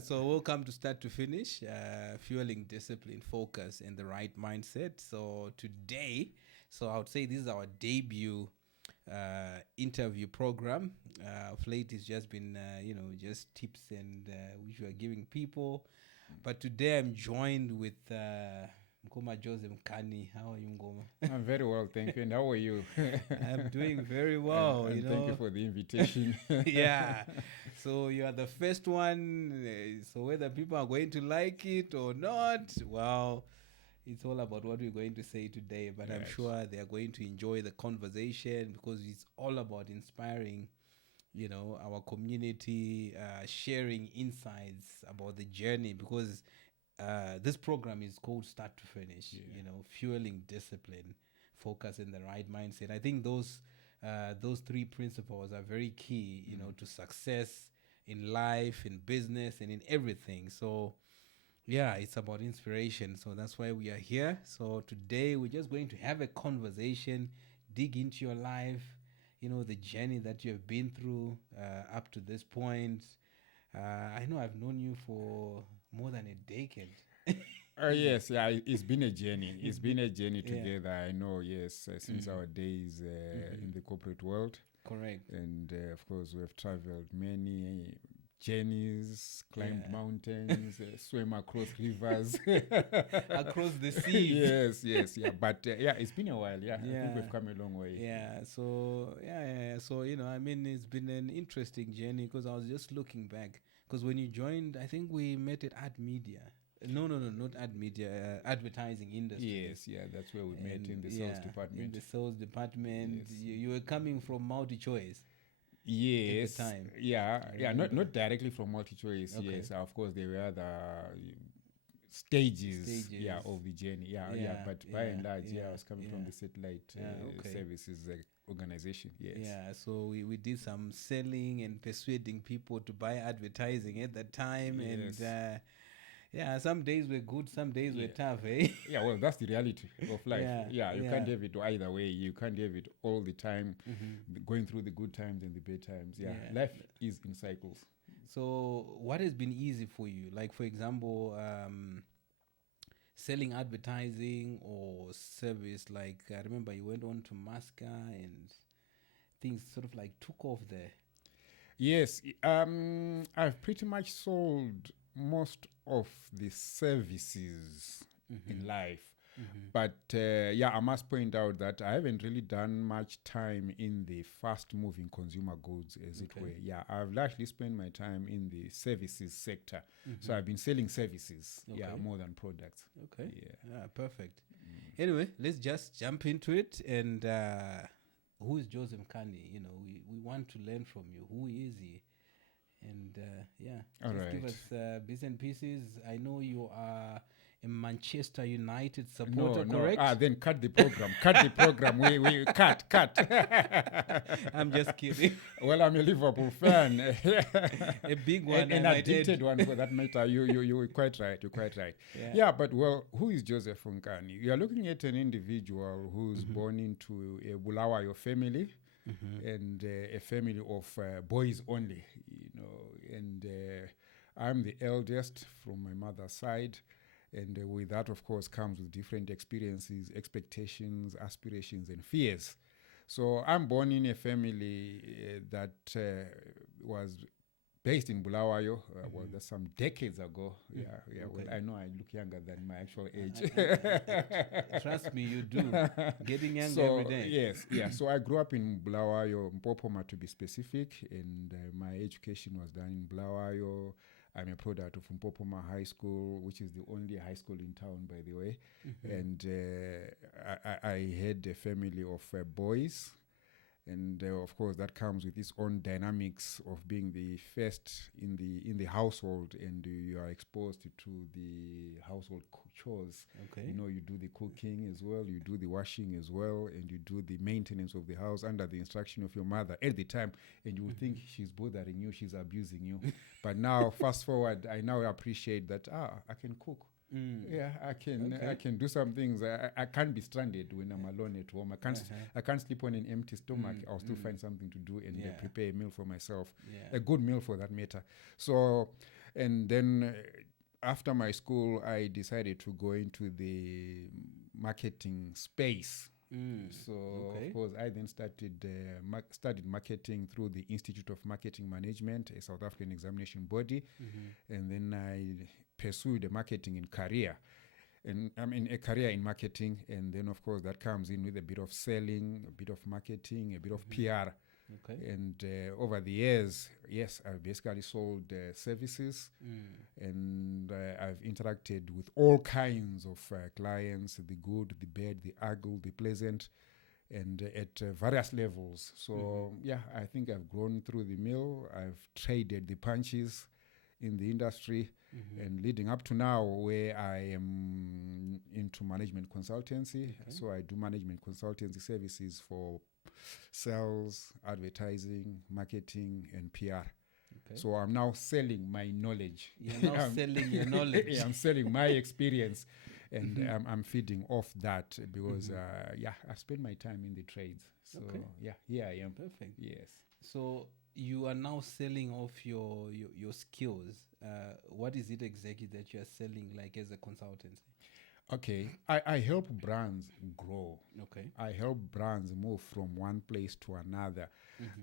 So welcome to Start to Finish, fueling discipline, focus, and the right mindset. So today, I would say this is our debut interview program. Of late, it's just been, just tips and which we are giving people. But today, I'm joined with Mukoma Joseph Nkani. How are you, Mukoma? I'm very well, thank you. And how are you? I'm doing very well. And thank you for the invitation. Yeah. So you are the first one. So whether people are going to like it or not, well, it's all about what we're going to say today. But I'm sure they are going to enjoy the conversation because it's all about inspiring, our community, sharing insights about the journey, because this program is called Start to Finish, fueling discipline, focus, and the right mindset. I think those three principles are very key, to success in life, in business, and in everything. So, yeah, it's about inspiration. So that's why we are here. So today we're just going to have a conversation, dig into your life, the journey that you have been through up to this point. I know I've known you for more than a decade. Yes, yeah, it's been a journey. It's been a journey together. I know, yes, since our days in the corporate world. Correct. And of course, we have traveled many journeys, climbed mountains, swam across rivers, across the sea. Yes, yeah. But it's been a while. I think we've come a long way. So it's been an interesting journey because I was just looking back. Because when you joined, I think we met at Ad Media. No, not Ad Media, advertising industry. Yes, that's where we met, in the sales department. In the sales department. Yes. You were coming from MultiChoice. Yes. At the time. Not directly from MultiChoice. Okay. Yes, of course there were other stages. Of the journey. But by and large, I was coming from the satellite services organization. Yes. Yeah, so we did some selling and persuading people to buy advertising at that time. Yes. And some days were good, some days were tough, eh? Well, that's the reality of life. You can't have it either way. You can't have it all the time, going through the good times and the bad times. Life is in cycles. So what has been easy for you? Like, for example, selling advertising or service. Like, I remember you went on to Masca and things sort of like took off there. Yes, I've pretty much sold most of the services in life. But I must point out that I haven't really done much time in the fast-moving consumer goods, as it were. I've largely spent my time in the services sector. So I've been selling services, more than products. Okay. Perfect. Anyway, let's just jump into it. And who is Joseph Nkani? We want to learn from you. Who is he? And give us bits and pieces. I know you are a Manchester United supporter, correct? Then cut the program. We cut. I'm just kidding. Well, I'm a Liverpool fan. A big one. An addicted one for that matter. You're quite right. But who is Joseph Nkani? You are looking at an individual who's born into a Bulawayo family. And a family of boys only, and I'm the eldest from my mother's side, and with that, of course, comes with different experiences, expectations, aspirations, and fears. So I'm born in a family that was based in Bulawayo. Well, that's some decades ago. Okay. Well, I know I look younger than my actual age. Trust me, you do. Getting younger every day. Yes. So I grew up in Bulawayo, Mpopoma to be specific, and my education was done in Bulawayo. I'm a product of Mpopoma High School, which is the only high school in town, by the way. And I had a family of boys. And of course, that comes with its own dynamics of being the first in the household, and you are exposed to the household chores. Okay. You do the cooking as well, you do the washing as well, and you do the maintenance of the house under the instruction of your mother at the time. And you would think she's bothering you, she's abusing you. But now, fast forward, I now appreciate that I can cook. I can do some things. I can't be stranded when I'm alone at home. I can't sleep on an empty stomach. I'll still find something to do and prepare a meal for myself, a good meal for that matter. So And then after my school, I decided to go into the marketing space. So, of course, I then studied marketing through the Institute of Marketing Management, a South African examination body. And then I pursued a marketing in career. And I mean, a career in marketing. And then, of course, that comes in with a bit of selling, a bit of marketing, a bit of PR. And over the years, yes, I've basically sold services, and I've interacted with all kinds of clients, the good, the bad, the ugly, the pleasant, and at various levels. So, yeah, I think I've grown through the mill. I've traded the punches in the industry, and leading up to now, where I am into management consultancy. So I do management consultancy services for sales, advertising, marketing, and PR. So I'm now selling my knowledge. You're now selling your knowledge. Yeah, I'm selling my experience, and I'm feeding off that because, I spend my time in the trades. So, yeah, here I am. Perfect. Yes. So you are now selling off your skills. What is it exactly that you are selling, like as a consultancy? Okay, I help brands grow. Okay. I help brands move from one place to another,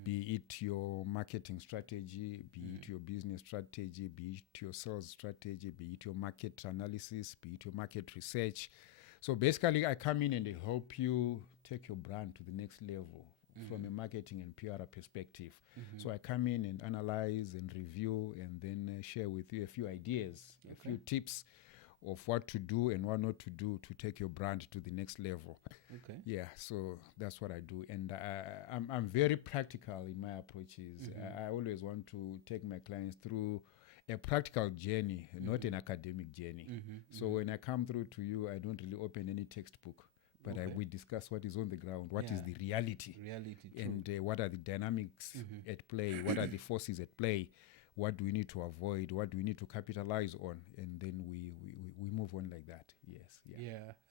be it your marketing strategy, be it your business strategy, be it your sales strategy, be it your market analysis, be it your market research. So basically, I come in and I help you take your brand to the next level from a marketing and PR perspective. So I come in and analyze and review and then share with you a few ideas, a few tips of what to do and what not to do to take your brand to the next level. Yeah, so that's what I do. And I'm very practical in my approaches. I always want to take my clients through a practical journey, not an academic journey. So when I come through to you, I don't really open any textbook, but we discuss what is on the ground, what is the reality, and what are the dynamics at play, what are the forces at play, what do we need to avoid, what do we need to capitalize on, and then we move on like that.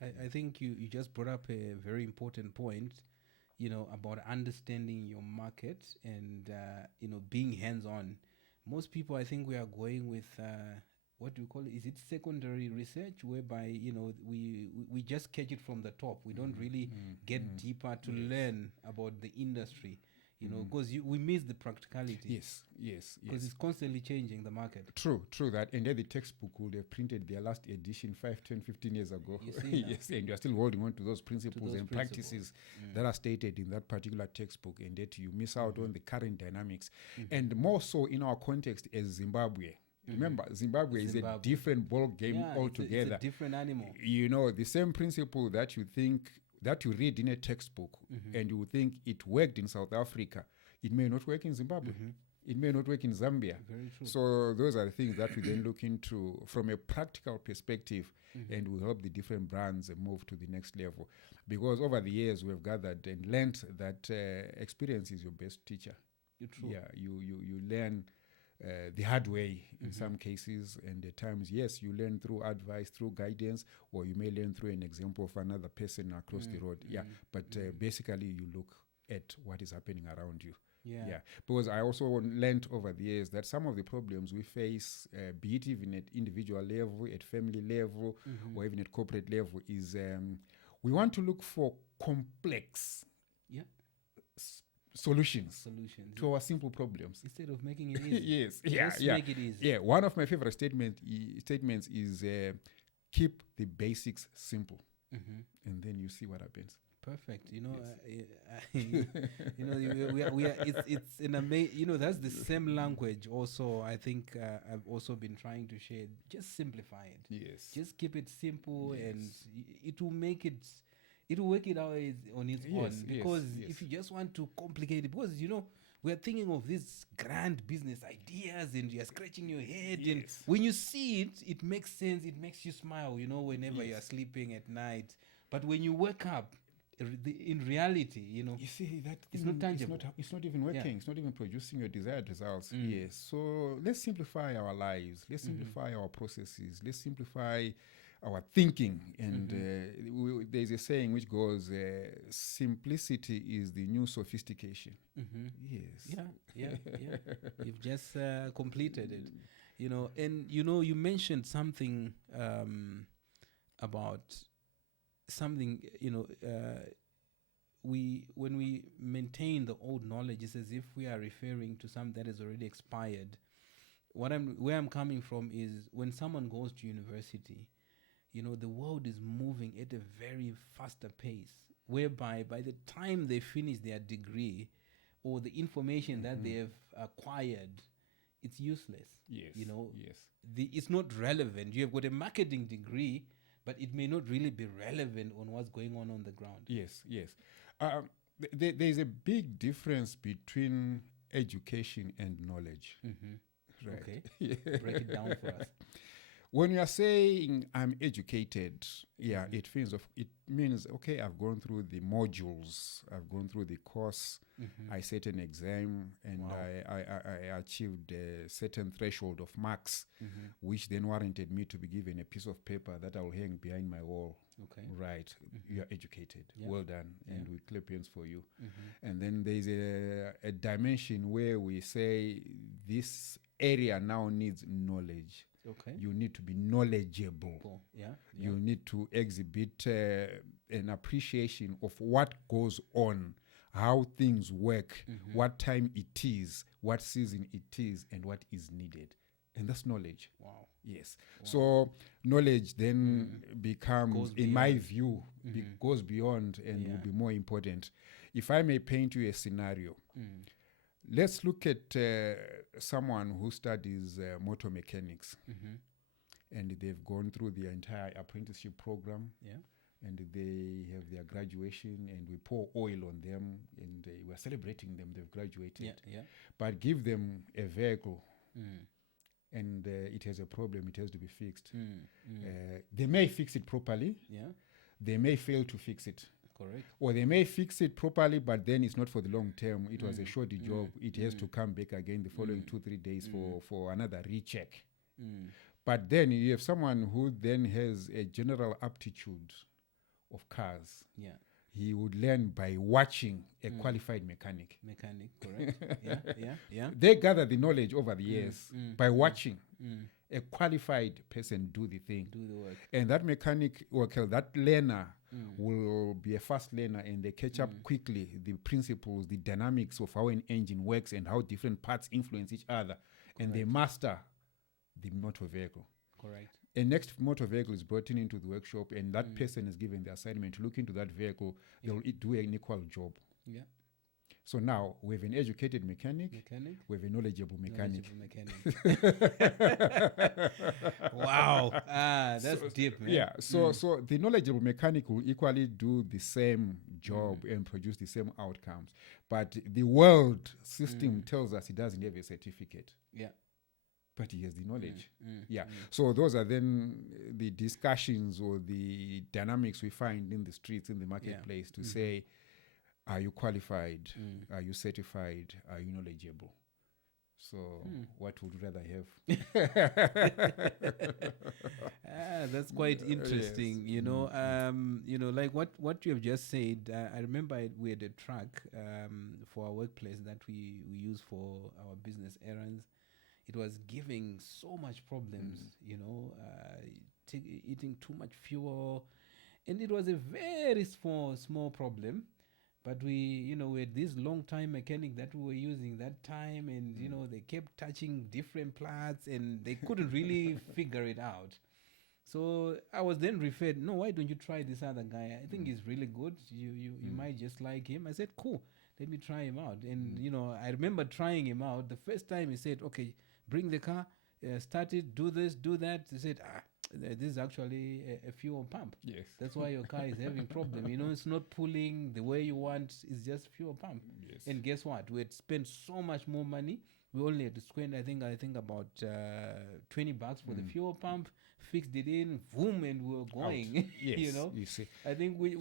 I think you just brought up a very important point, about understanding your market and being hands-on. Most people, I think, we are going with what do you call it? Is it secondary research, whereby we just catch it from the top. We don't really get deeper to learn about the industry. Because we miss the practicality. Yes. Because it's constantly changing the market. True that. And then the textbook would have printed their last edition 5, 10, 15 years ago. Yes, and you're still holding on to those principles and practices that are stated in that particular textbook, and that you miss out on the current dynamics. And more so in our context as Zimbabwe. Remember, Zimbabwe is a different ball game altogether. It's a different animal. The same principle that you think that you read in a textbook and you think it worked in South Africa, it may not work in Zimbabwe. It may not work in Zambia. Very true. So those are the things that we then look into from a practical perspective, and we help the different brands move to the next level. Because over the years, we've gathered and learned that experience is your best teacher. True. Yeah, you learn the hard way in some cases, and at times, yes, you learn through advice, through guidance, or you may learn through an example of another person across the road. But basically you look at what is happening around you. Because I also learned over the years that some of the problems we face, be it even at individual level, at family level, or even at corporate level, is we want to look for complex solutions to our simple problems instead of making it easy. Make it easy. One of my favorite statements is keep the basics simple, and then you see what happens. Perfect. We are. It's an amazing. That's the same language. Also, I think I've also been trying to share. Just simplify it. Yes. Just keep it simple, and it will make it. It will work it out on its own. Because if you just want to complicate it, because we are thinking of these grand business ideas, and you're scratching your head, and when you see it, it makes sense. It makes you smile. Whenever you're sleeping at night, but when you wake up, in reality, you see that it's not tangible. It's not even working. It's not even producing your desired results. So let's simplify our lives. Let's simplify our processes. Let's simplify our thinking. And there's a saying which goes, simplicity is the new sophistication. Yes. Yeah. You've just completed it. You know, and you mentioned something about something. When we maintain the old knowledge, it's as if we are referring to something that has already expired. Where I'm coming from is when someone goes to university, the world is moving at a very faster pace, whereby by the time they finish their degree or the information that they have acquired, it's useless. Yes. Yes. It's not relevant. You have got a marketing degree, but it may not really be relevant on what's going on the ground. Yes, yes. There's a big difference between education and knowledge. Mm-hmm. Right. Okay. Break it down for us. When you are saying I'm educated, it means okay, I've gone through the modules, I've gone through the course, I set an exam, and I achieved a certain threshold of marks, which then warranted me to be given a piece of paper that I will hang behind my wall. Okay. Right. You are educated. Yeah. Well done. And we clap hands for you. And then there's a dimension where we say this area now needs knowledge. Okay. You need to be knowledgeable. Cool. Yeah. You need to exhibit an appreciation of what goes on, how things work, what time it is, what season it is, and what is needed. And that's knowledge. Wow. Yes. Wow. So knowledge then becomes, in my view, goes beyond and will be more important. If I may paint you a scenario, let's look at someone who studies motor mechanics, and they've gone through the entire apprenticeship program, and they have their graduation, and we pour oil on them, and we're celebrating them, they've graduated. But give them a vehicle, and it has a problem, it has to be fixed. They may fix it properly, they may fail to fix it. Correct. Or they may fix it properly, but then it's not for the long term. It was a short job. It has to come back again the following 2-3 days for another recheck. But then you have someone who then has a general aptitude of cars. Yeah. He would learn by watching a qualified mechanic. Correct. Yeah. They gather the knowledge over the years by watching a qualified person do the thing. Do the work. And that mechanic, that learner will be a fast learner, and they catch up quickly the principles, the dynamics of how an engine works and how different parts influence each other. Correct. And they master the motor vehicle. Correct. A next motor vehicle is brought into the workshop, and that person is given the assignment to look into that vehicle. They'll do an equal job. Yeah. So now we have an educated mechanic. We have a knowledgeable mechanic. Wow. That's deep, man. Yeah. So the knowledgeable mechanic will equally do the same job and produce the same outcomes. But the world system tells us he doesn't have a certificate. Yeah. But he has the knowledge. So those are then the discussions or the dynamics we find in the streets, in the marketplace to say, are you qualified? Are you certified? Are you knowledgeable? So what would you rather have? That's quite interesting. Yes. Like what you have just said. I remember we had a truck for our workplace that we use for our business errands. It was giving so much problems, eating too much fuel, and it was a very small problem. But we had this long time mechanic that we were using that time, and they kept touching different parts, and they couldn't really figure it out. So I was then referred, no, why don't you try this other guy? I think he's really good. You might just like him. I said, cool, let me try him out. And I remember trying him out. The first time he said, okay, bring the car, start it, do this, do that. He said, this is actually a fuel pump. Yes. That's why your car is having problem. It's not pulling the way you want. It's just fuel pump. Yes. And guess what? We had spent so much more money. We only had to spend, I think about $20 for the fuel pump, fixed it in, boom, and we were going. Yes, you know, you see. I think we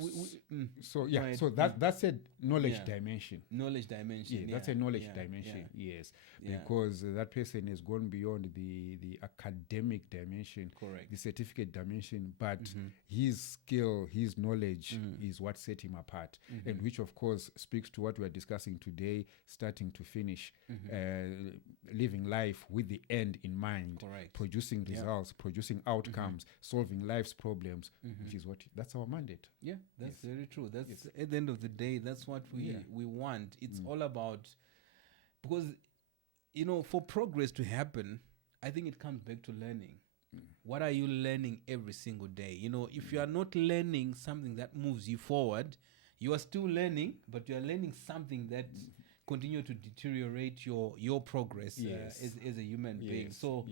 So yeah, so that's a knowledge dimension. Knowledge dimension. Yeah, that's a knowledge dimension. Yes, because that person has gone beyond the academic dimension, correct, the certificate dimension, but his skill, his knowledge is what set him apart, and which of course speaks to what we are discussing today, starting to finish, living life with the end in mind, correct, producing results, producing outcomes, solving life's problems, which is that's our mandate. Yeah, that's very true. That's at the end of the day, that's what we want. It's all about, because for progress to happen, I think it comes back to learning. What are you learning every single day? If you are not learning something that moves you forward, you are still learning, but you are learning something that continue to deteriorate your progress as a human being. So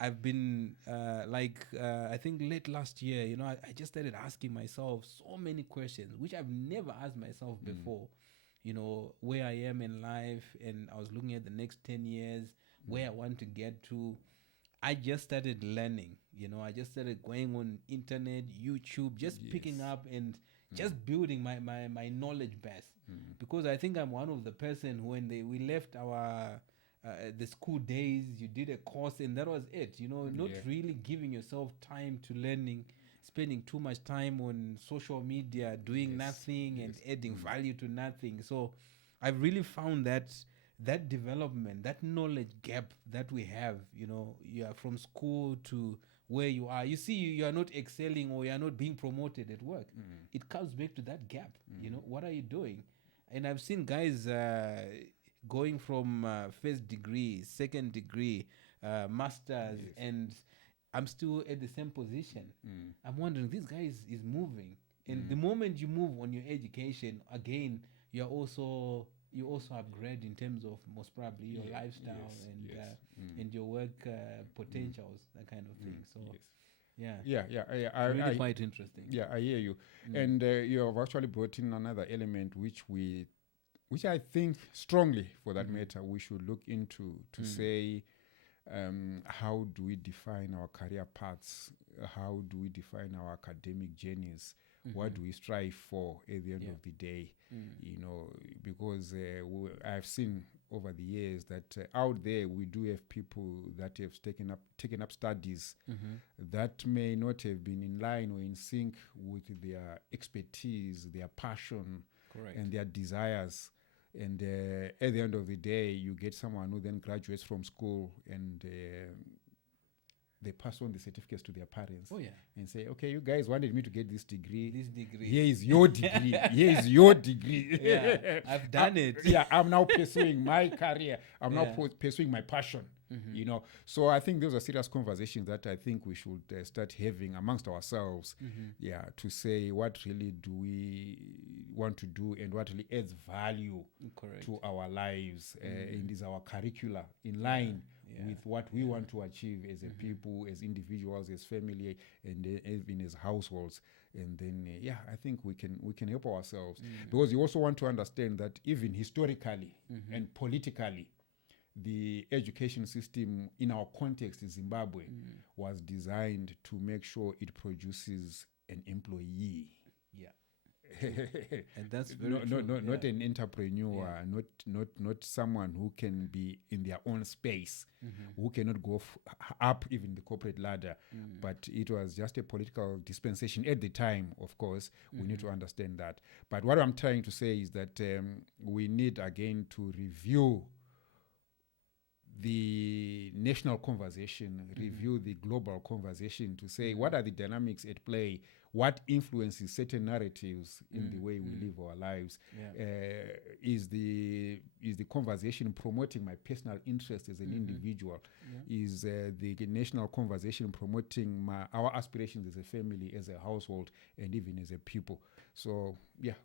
I've been I think late last year, I just started asking myself so many questions which I've never asked myself before. Where I am in life, and I was looking at the next 10 years, where I want to get to. I just started learning. I just started going on internet, YouTube, just picking up and just building my knowledge base. Because I think I'm one of the person who, when we left our the school days, you did a course and that was it. Not really giving yourself time to learning, spending too much time on social media, doing nothing and adding value to nothing. So I've really found that development, that knowledge gap that we have, you are from school to where you are. You see, you are not excelling or you are not being promoted at work. It comes back to that gap. What are you doing? And I've seen guys going from first degree, second degree, masters, and I'm still at the same position. I'm wondering, this guy is moving. And the moment you move on your education, again, you also upgrade in terms of most probably your lifestyle and your work potentials, that kind of thing. So really quite interesting. Yeah, I hear you. And you have actually brought in another element which I think strongly, for that matter, we should look into to say, how do we define our career paths? How do we define our academic journeys? What do we strive for at the end of the day? Because I've seen over the years that out there we do have people that have taken up studies that may not have been in line or in sync with their expertise, their passion, and their desires. And at the end of the day, you get someone who then graduates from school and they pass on the certificates to their parents and say, okay, you guys wanted me to get this degree. Here is your degree. Here is your degree. Yeah, I've done it. Yeah, I'm now pursuing my career. I'm now pursuing my passion. So I think those are serious conversations that I think we should start having amongst ourselves. To say what really do we want to do and what really adds value to our lives and is our curricula in line with what we want to achieve as a people, as individuals, as family, and even as households. And then I think we can help ourselves, because you also want to understand that even historically and politically, the education system in our context in Zimbabwe was designed to make sure it produces an employee. And that's very true. Not an entrepreneur, not someone who can be in their own space, who cannot go up even the corporate ladder. But it was just a political dispensation at the time, of course. We need to understand that. But what I'm trying to say is that we need again to review the national conversation, review the global conversation to say what are the dynamics at play, what influences certain narratives in the way we live our lives. Is the conversation promoting my personal interest as an individual? Is the national conversation promoting our aspirations as a family, as a household, and even as a people? So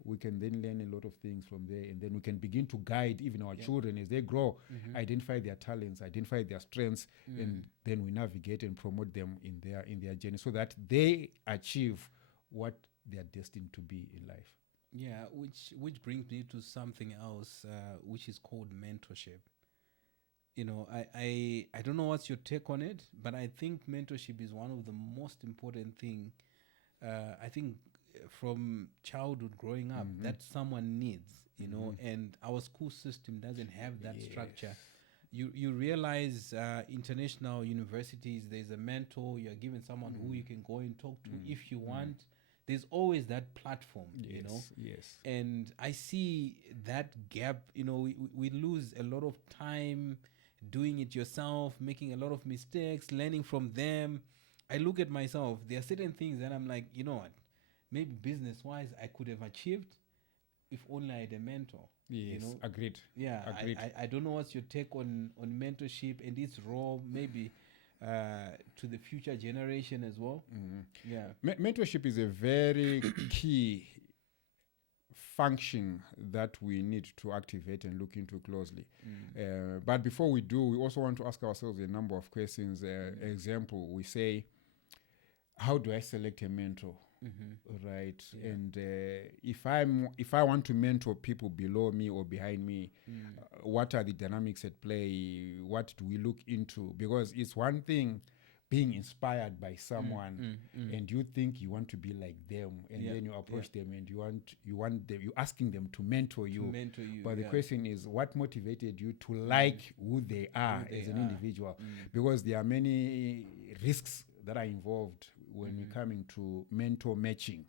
we can then learn a lot of things from there, and then we can begin to guide even our children as they grow, identify their talents, identify their strengths, and then we navigate and promote them in their journey so that they achieve what they are destined to be in life. Yeah, which brings me to something else, which is called mentorship. I don't know what's your take on it, but I think mentorship is one of the most important thing. I think from childhood growing up that someone needs, and our school system doesn't have that structure. You realize international universities, there's a mentor, you're given someone who you can go and talk to if you want. There's always that platform, Yes. and I see that gap. We lose a lot of time doing it yourself, making a lot of mistakes, learning from them. I look at myself, there are certain things that I'm like, you know what, maybe business wise I could have achieved if only I had a mentor. Yes, agreed. Yeah, agreed. I don't know what's your take on mentorship and its role, maybe to the future generation as well. Yeah. Mentorship is a very key function that we need to activate and look into closely. But before we do, we also want to ask ourselves a number of questions. Example, we say, how do I select a mentor? Right. Yeah. And if I want to mentor people below me or behind me, what are the dynamics at play? What do we look into? Because it's one thing being inspired by someone and you think you want to be like them, and then you approach them and you want them, you're asking them to mentor you. But the question is, what motivated you to like who they are as an individual? Because there are many risks that are involved when we're coming to mentor matching.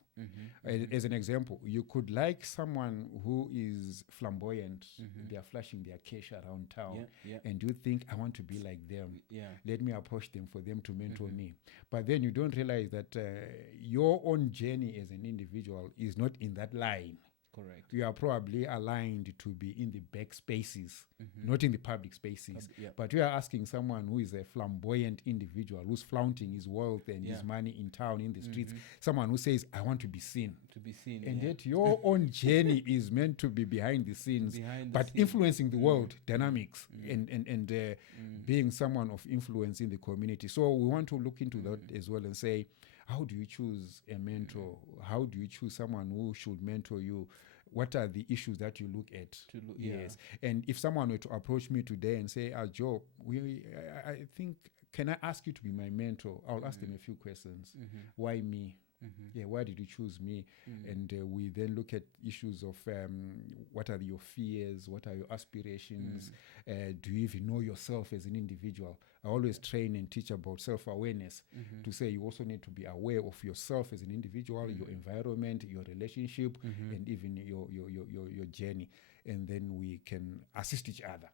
As an example, you could like someone who is flamboyant, they are flashing their cash around town, and you think, I want to be like them. Let me approach them for them to mentor me. But then you don't realize that your own journey as an individual is not in that line. Correct. You are probably aligned to be in the back spaces, not in the public spaces. But you are asking someone who is a flamboyant individual, who's flaunting his wealth and his money in town, in the streets, someone who says, I want to be seen. And yet your own journey is meant to be behind the scenes, influencing the world dynamics and being someone of influence in the community. So we want to look into that as well and say, how do you choose a mentor? How do you choose someone who should mentor you? What are the issues that you look at? Yes. And if someone were to approach me today and say, Joe, I think, can I ask you to be my mentor? I'll ask them a few questions. Why me? Why did you choose me? And we then look at issues of what are your fears? What are your aspirations? Do you even know yourself as an individual? I always train and teach about self-awareness to say you also need to be aware of yourself as an individual, your environment, your relationship, and even your journey. And then we can assist each other.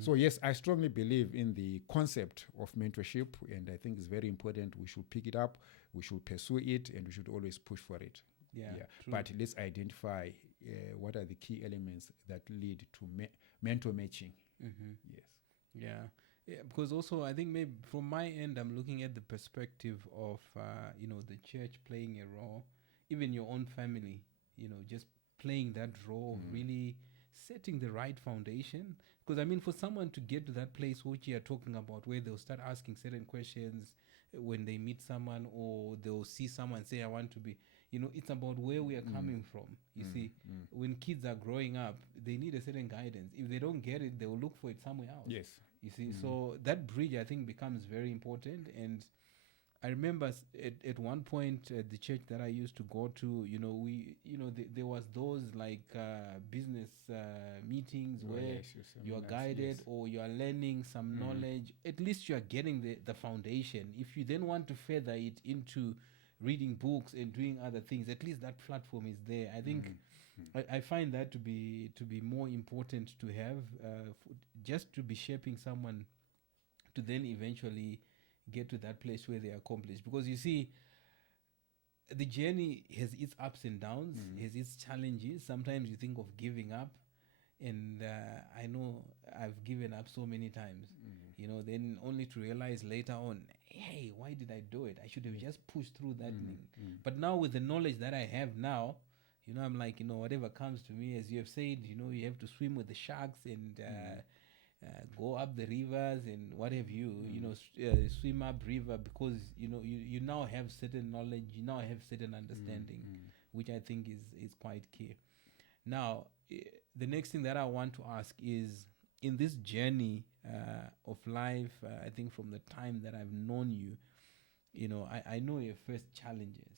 So yes, I strongly believe in the concept of mentorship, and I think it's very important. We should pick it up, we should pursue it, and we should always push for it. But let's identify what are the key elements that lead to mentor matching. Because also I think maybe from my end, I'm looking at the perspective of the church playing a role, even your own family, just playing that role, really setting the right foundation. Because I mean, for someone to get to that place which you're talking about, where they'll start asking certain questions when they meet someone, or they'll see someone say, I want to be, it's about where we are coming from. You see, when kids are growing up, they need a certain guidance. If they don't get it, they will look for it somewhere else. Yes. You see, so that bridge, I think, becomes very important. And I remember at one point at the church that I used to go to, there was those like business meetings where you are guided, or you are learning some knowledge. At least you are getting the foundation. If you then want to further it into reading books and doing other things, at least that platform is there. I think I find that to be more important to have, just to be shaping someone to then eventually get to that place where they accomplish. Because you see, the journey has its ups and downs, has its challenges. Sometimes you think of giving up, and I know I've given up so many times, then only to realize later on, hey, why did I do it? I should have just pushed through that thing. But now with the knowledge that I have now, I'm like, whatever comes to me, as you have said, you have to swim with the sharks and go up the rivers and what have you, swim up river, because, you now have certain knowledge, you now have certain understanding, which I think is quite key. Now, the next thing that I want to ask is, in this journey of life. I think from the time that I've known you, I know your first challenges,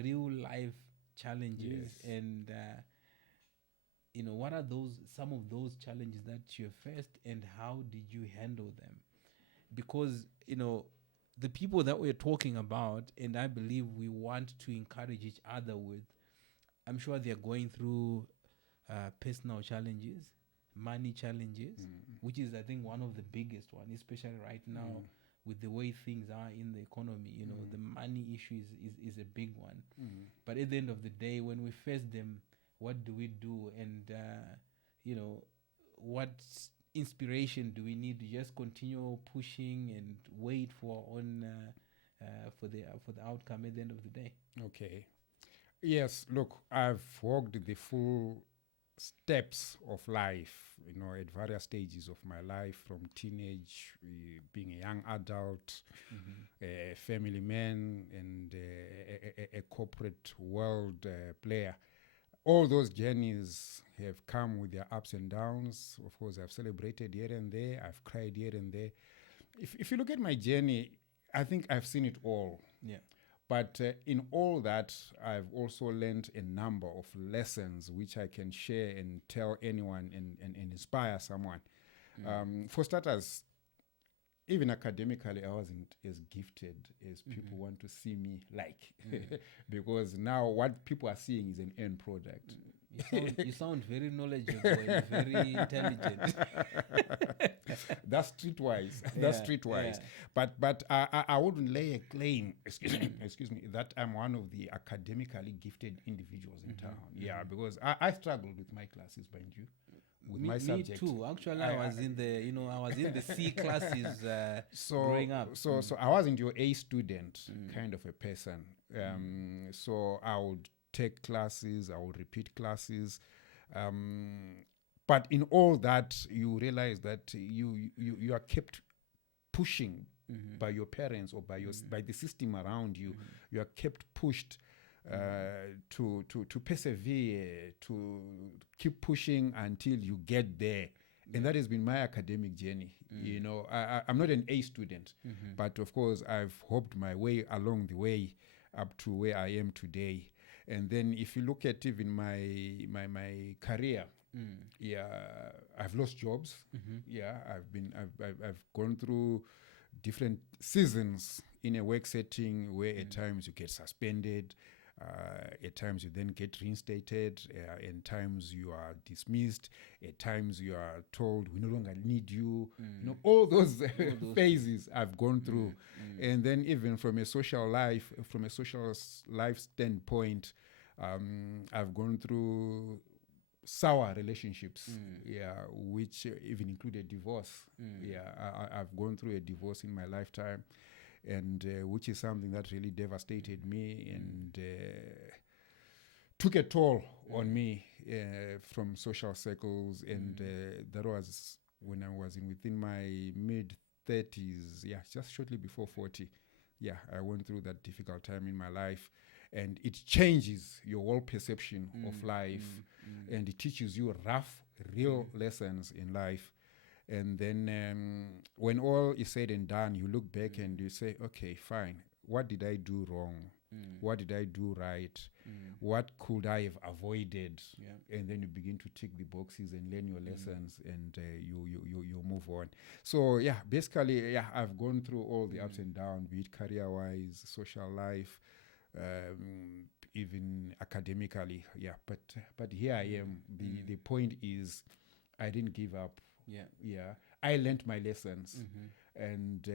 real life challenges. Yes. And what are some of those challenges that you faced, and how did you handle them? Because the people that we're talking about, and I believe we want to encourage each other with, I'm sure they're going through personal challenges, money challenges, which is, I think, one of the biggest one, especially right now with the way things are in the economy. The money issue is a big one. But at the end of the day, when we face them, what do we do? And what inspiration do we need to just continue pushing and wait for the outcome at the end of the day? Okay. Yes, look, I've walked the full steps of life, at various stages of my life, from teenage, being a young adult, a family man, and a corporate world player. All those journeys have come with their ups and downs. Of course, I've celebrated here and there. I've cried here and there. If you look at my journey, I think I've seen it all. Yeah. But in all that, I've also learned a number of lessons which I can share and tell anyone and inspire someone. For starters, even academically, I wasn't as gifted as people want to see me like. Because now what people are seeing is an end product. You sound very knowledgeable and very intelligent. That's streetwise. That's streetwise. Yeah. But I wouldn't lay a claim, excuse me, that I'm one of the academically gifted individuals in town. Yeah, because I struggled with my classes, mind you. With my subject. Me too. Actually, I was in the C classes growing up. So I wasn't your A student kind of a person. So I would take classes, I would repeat classes. But in all that, you realize that you are kept pushing by your parents or by the system around you. You are kept pushed to persevere, to keep pushing until you get there. And that has been my academic journey. I'm not an A student, but of course I've hoped my way along the way up to where I am today. And then if you look at even my career, I've lost jobs. I've gone through different seasons in a work setting where at times you get suspended, at times you then get reinstated, at times you are dismissed, at times you are told we no longer need you. All those phases I've gone through. And then even from a social life standpoint, I've gone through sour relationships, which even included divorce. I've gone through a divorce in my lifetime, and which is something that really devastated me and took a toll on me from social circles. And that was when I was within my mid-30s, just shortly before 40. I went through that difficult time in my life. And it changes your whole perception of life, and it teaches you rough, real lessons in life. And then when all is said and done, you look back and you say, okay, fine, what did I do wrong? What did I do right? What could I have avoided? And then you begin to tick the boxes and learn your lessons, and you move on. So basically, I've gone through all the ups and downs, be it career-wise, social life, even academically, but here I am. The point is, I didn't give up. I learned my lessons, and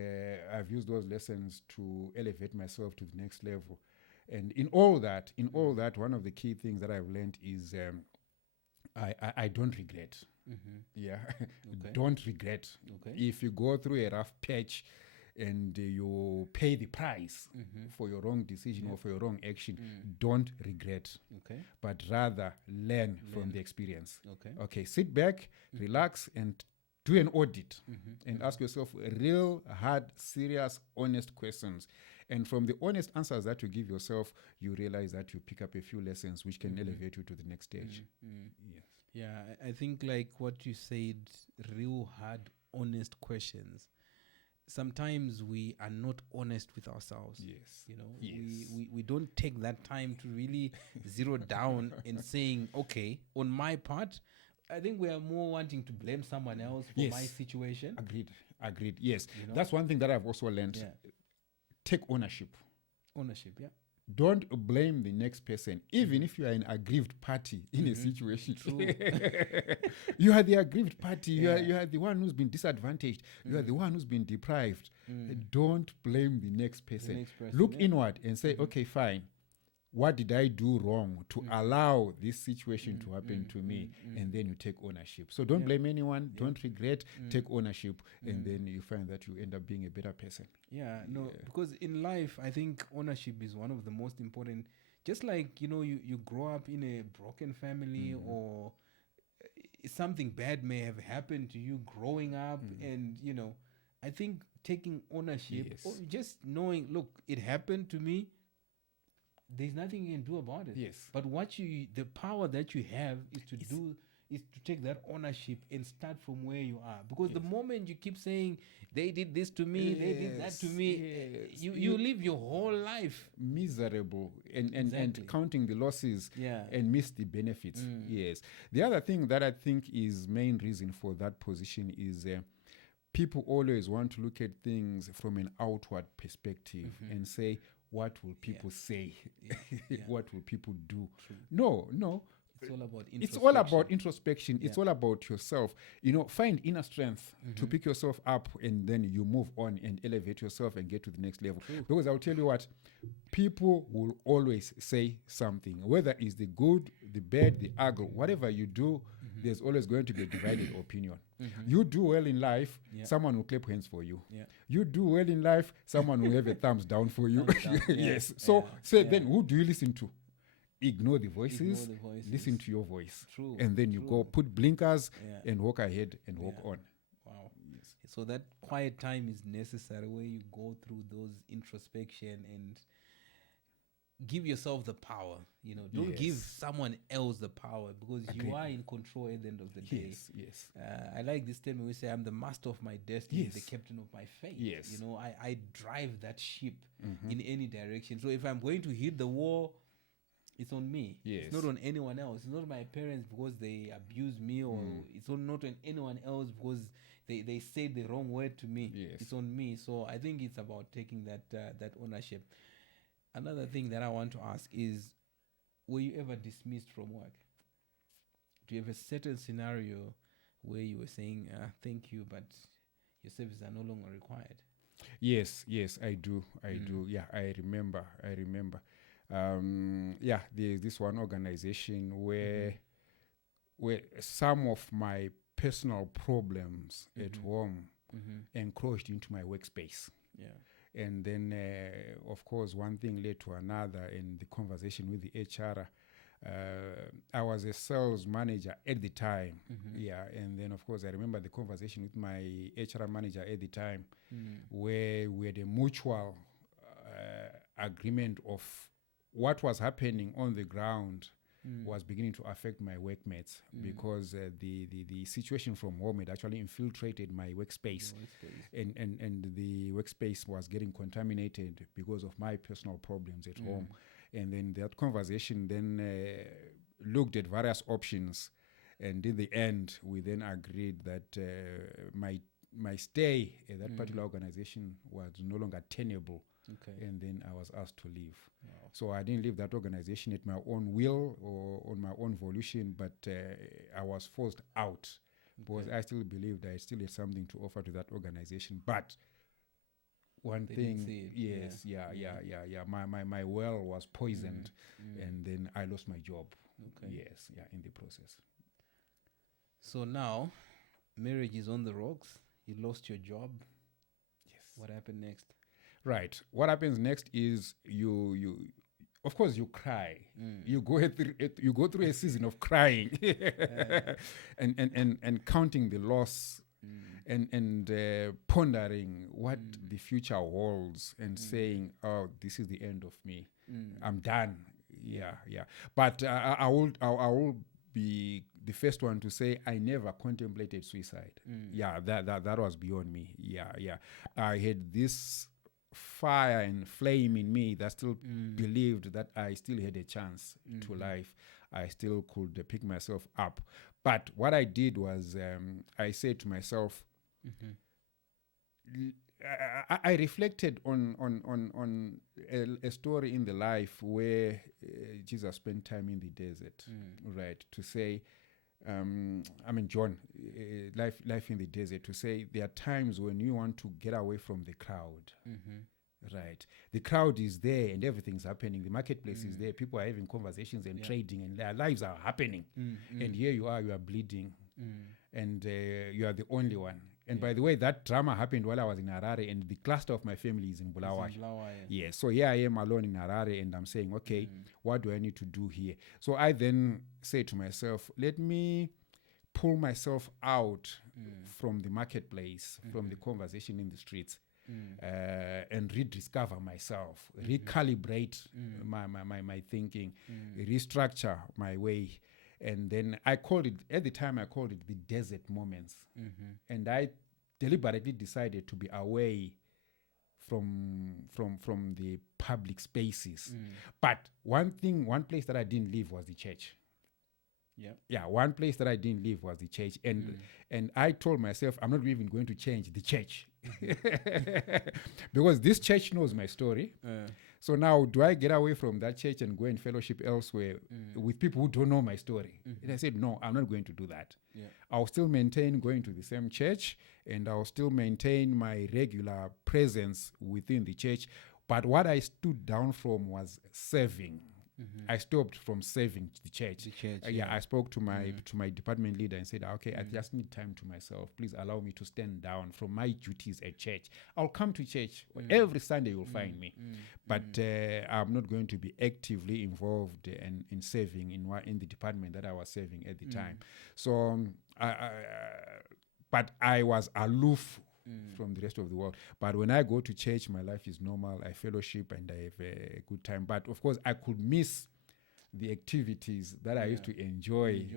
I've used those lessons to elevate myself to the next level. And in all that, one of the key things that I've learned is I don't regret. Don't regret. If you go through a rough patch and you pay the price for your wrong decision or for your wrong action, don't regret, but rather learn from the experience. Sit back, relax, and do an audit and ask yourself real, hard, serious, honest questions. And from the honest answers that you give yourself, you realize that you pick up a few lessons which can elevate you to the next stage. Yeah, I think like what you said, real hard, honest questions. Sometimes we are not honest with ourselves. Yes. You know, Yes. we don't take that time to really zero down and saying, okay, on my part, I think we are more wanting to blame someone else for my situation. Agreed. Yes. You know? That's one thing that I've also learned. Yeah. Take ownership. Ownership, yeah. Don't blame the next person, even if you are an aggrieved party in a situation. True. You are the aggrieved party. You are the one who's been disadvantaged. You are the one who's been deprived. Don't blame the next person. Look inward and say, okay, fine. What did I do wrong to allow this situation to happen to me? And then you take ownership. So don't blame anyone. Don't regret. Take ownership. And then you find that you end up being a better person. Because in life, I think ownership is one of the most important. Just like, you know, you grow up in a broken family or something bad may have happened to you growing up. And, you know, I think taking ownership or just knowing, look, it happened to me. There's nothing you can do about it. Yes. But the power that you have is to take that ownership and start from where you are. Because the moment you keep saying, they did this to me, they did that to me, you live your whole life miserable and counting the losses and miss the benefits. Yes. The other thing that I think is main reason for that position is people always want to look at things from an outward perspective and say, what will people say? What will people do? True. No. It's all about introspection. It's all about introspection. It's all about yourself. You know, find inner strength to pick yourself up, and then you move on and elevate yourself and get to the next level. True. Because I'll tell you what, people will always say something, whether it's the good, the bad, the ugly, whatever you do, there's always going to be a divided opinion. You do well in life, someone will clap hands for you. You do well in life, someone will have a thumbs down for you. Yes. So then who do you listen to? Ignore the voices, listen to your voice. True. And then you go put blinkers and walk ahead and walk on. Wow. Yes. So that quiet time is necessary where you go through those introspection and give yourself the power. You know, don't give someone else the power, because you are in control at the end of the day. Yes. I like this statement. We say, I'm the master of my destiny, the captain of my fate. Yes. You know, I drive that ship in any direction. So if I'm going to hit the wall, it's on me. Yes. It's not on anyone else. It's not my parents because they abused me, or it's not on anyone else because they said the wrong word to me. Yes. It's on me. So I think it's about taking that ownership. Another thing that I want to ask is, were you ever dismissed from work? Do you have a certain scenario where you were saying, thank you, but your services are no longer required? Yes, I do. Yeah, I remember. There's this one organization where some of my personal problems at home encroached into my workspace. Yeah. And then, of course, one thing led to another in the conversation with the HR. I was a sales manager at the time. And then, of course, I remember the conversation with my HR manager at the time where we had a mutual agreement of what was happening on the ground was beginning to affect my workmates because the situation from home had actually infiltrated my workspace. And the workspace was getting contaminated because of my personal problems at home. And then that conversation then looked at various options, and in the end we then agreed that my stay at that particular organization was no longer tenable. And then I was asked to leave. Wow. So I didn't leave that organization at my own will or on my own volition, but I was forced out because I still believed I still had something to offer to that organization. But one thing, my well was poisoned, and then I lost my job. In the process. So now, marriage is on the rocks. You lost your job. Yes. What happened next? Right. What happens next is you of course you cry. You go through a season of crying and counting the loss and pondering what the future holds and saying, oh, this is the end of me. I'm done. Yeah. But I will be the first one to say I never contemplated suicide. Yeah, that was beyond me. Yeah. I had this fire and flame in me that still believed that I still had a chance to life. I still could pick myself up. But what I did was I said to myself, I reflected on a story in the life where Jesus spent time in the desert, right? To say, John, life in the desert, to say there are times when you want to get away from the crowd, right? The crowd is there and everything's happening. The marketplace is there. People are having conversations and trading and their lives are happening. And here you are bleeding and you are the only one. And by the way, that drama happened while I was in Harare, and the cluster of my family is in Bulawayo. Yeah, so here I am alone in Harare, and I'm saying, okay, what do I need to do here? So I then say to myself, let me pull myself out from the marketplace, from the conversation in the streets, and rediscover myself, recalibrate my thinking, restructure my way. And then I called it, at the time I called it the desert moments. And I deliberately decided to be away from the public spaces. But one place that I didn't leave was the church. Yeah, one place that I didn't leave was the church. And I told myself, I'm not even going to change the church. Because this church knows my story. So now, do I get away from that church and go and fellowship elsewhere with people who don't know my story? And I said, no, I'm not going to do that. I'll still maintain going to the same church, and I'll still maintain my regular presence within the church. But what I stood down from was serving. I stopped from serving the church. I spoke to my department leader and said, okay, I just need time to myself. Please allow me to stand down from my duties at church. I'll come to church. Every Sunday you'll find me. But I'm not going to be actively involved in serving in the department that I was serving at the time. So, but I was aloof from the rest of the world. But when I go to church, my life is normal. I fellowship and I have a good time. But of course, I could miss the activities that I used to enjoy.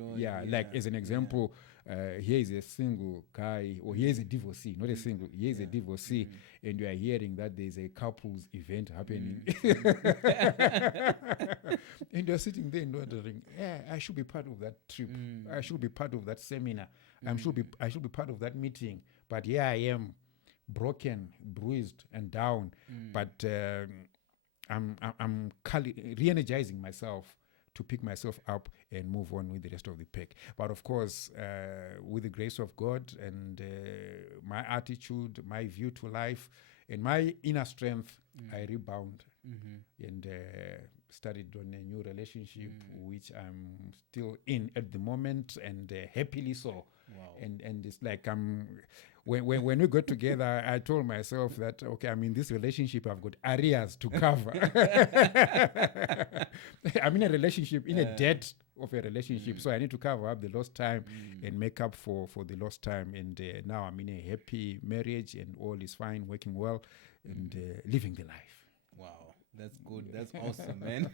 Like as an example, here is a single guy, or here is a divorcee, not a single, here is a divorcee, and you are hearing that there's a couples event happening. And you're sitting there and wondering, I should be part of that trip. I should be part of that seminar. I should be part of that meeting. But here I am, broken, bruised, and down. But I'm re-energizing myself to pick myself up and move on with the rest of the pack. But of course, with the grace of God and my attitude, my view to life, and my inner strength, I rebound and started on a new relationship, which I'm still in at the moment, and happily so. Wow. And it's like when we got together, I told myself that, okay, I'm in this relationship, I've got areas to cover. I'm in a relationship, in a debt of a relationship, so I need to cover up the lost time and make up for the lost time. And now I'm in a happy marriage, and all is fine, working well, and living the life. Wow, that's good. That's awesome, man.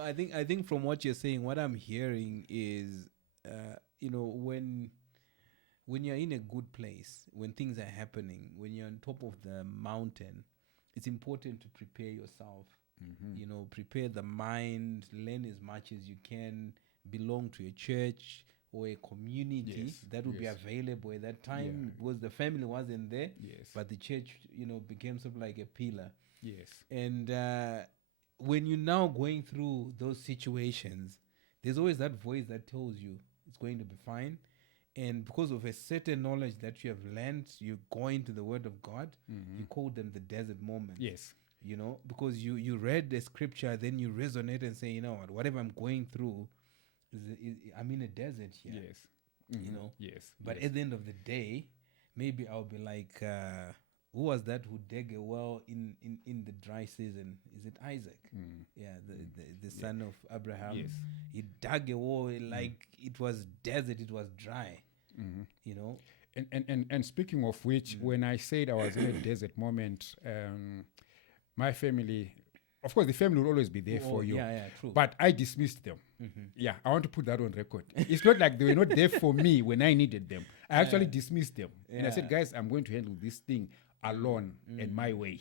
I think from what you're saying, what I'm hearing is, when you're in a good place, when things are happening, when you're on top of the mountain, it's important to prepare yourself. Prepare the mind, learn as much as you can, belong to a church or a community that would be available at that time, because the family wasn't there, but the church, became sort of like a pillar. And when you're now going through those situations, there's always that voice that tells you it's going to be fine. And because of a certain knowledge that you have learned, you go into the Word of God, you call them the desert moments. Because you read the scripture, then you resonate and say, whatever I'm going through, I'm in a desert here. But at the end of the day, maybe I'll be like, who was that who dug a well in the dry season? Is it Isaac? The son of Abraham. He dug a well like it was desert, it was dry. And speaking of which, when I said I was in a desert moment, my family, of course, the family will always be there for you. True. But I dismissed them. Yeah, I want to put that on record. It's not like they were not there for me when I needed them. I actually dismissed them. And I said, guys, I'm going to handle this thing alone and my way.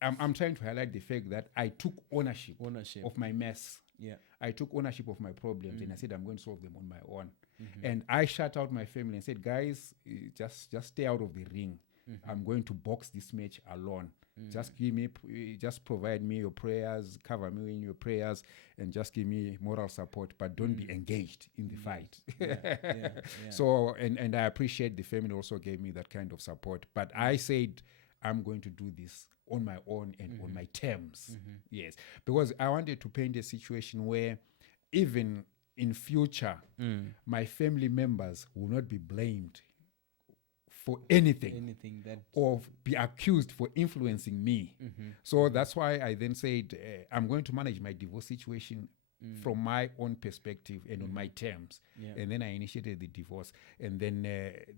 I'm trying to highlight the fact that I took ownership. Of my mess. Yeah. I took ownership of my problems and I said, I'm going to solve them on my own. And I shut out my family and said, guys, just stay out of the ring. I'm going to box this match alone. Just provide me your prayers, cover me in your prayers, and just give me moral support, but don't be engaged in the fight. So, and I appreciate the family also gave me that kind of support. But I said, I'm going to do this on my own and on my terms. Yes, because I wanted to paint a situation where even in future, my family members will not be blamed for anything that or be accused for influencing me. So that's why I then said, I'm going to manage my divorce situation from my own perspective and on my terms. And then I initiated the divorce. And then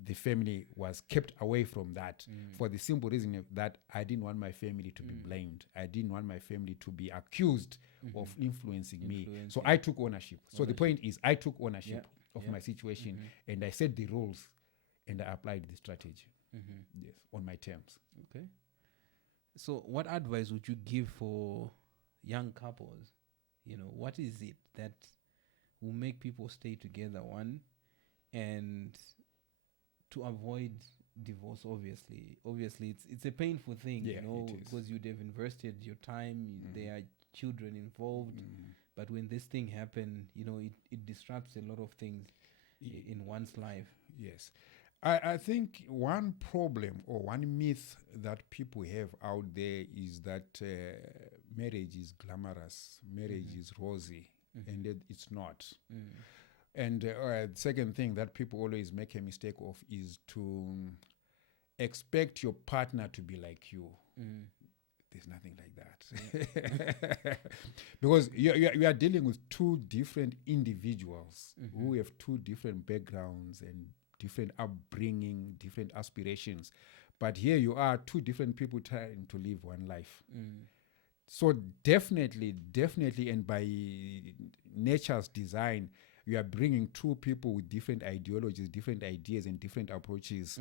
the family was kept away from that for the simple reason that I didn't want my family to be blamed. I didn't want my family to be accused of influencing me. So I took ownership. So the point is, I took ownership of my situation and I set the rules and I applied the strategy. Yes, on my terms. Okay. So what advice would you give for young couples? You know, what is it that will make people stay together, one, and to avoid divorce? Obviously it's a painful thing, because you'd have invested your time, there are children involved, but when this thing happen, it disrupts a lot of things in one's life. Yes. I think one problem or one myth that people have out there is that marriage is glamorous, marriage is rosy, and it's not. And the second thing that people always make a mistake of is to expect your partner to be like you. There's nothing like that. Because you are dealing with two different individuals who have two different backgrounds and different upbringing, different aspirations. But here you are, two different people trying to live one life. So definitely, and by nature's design, you are bringing two people with different ideologies, different ideas, and different approaches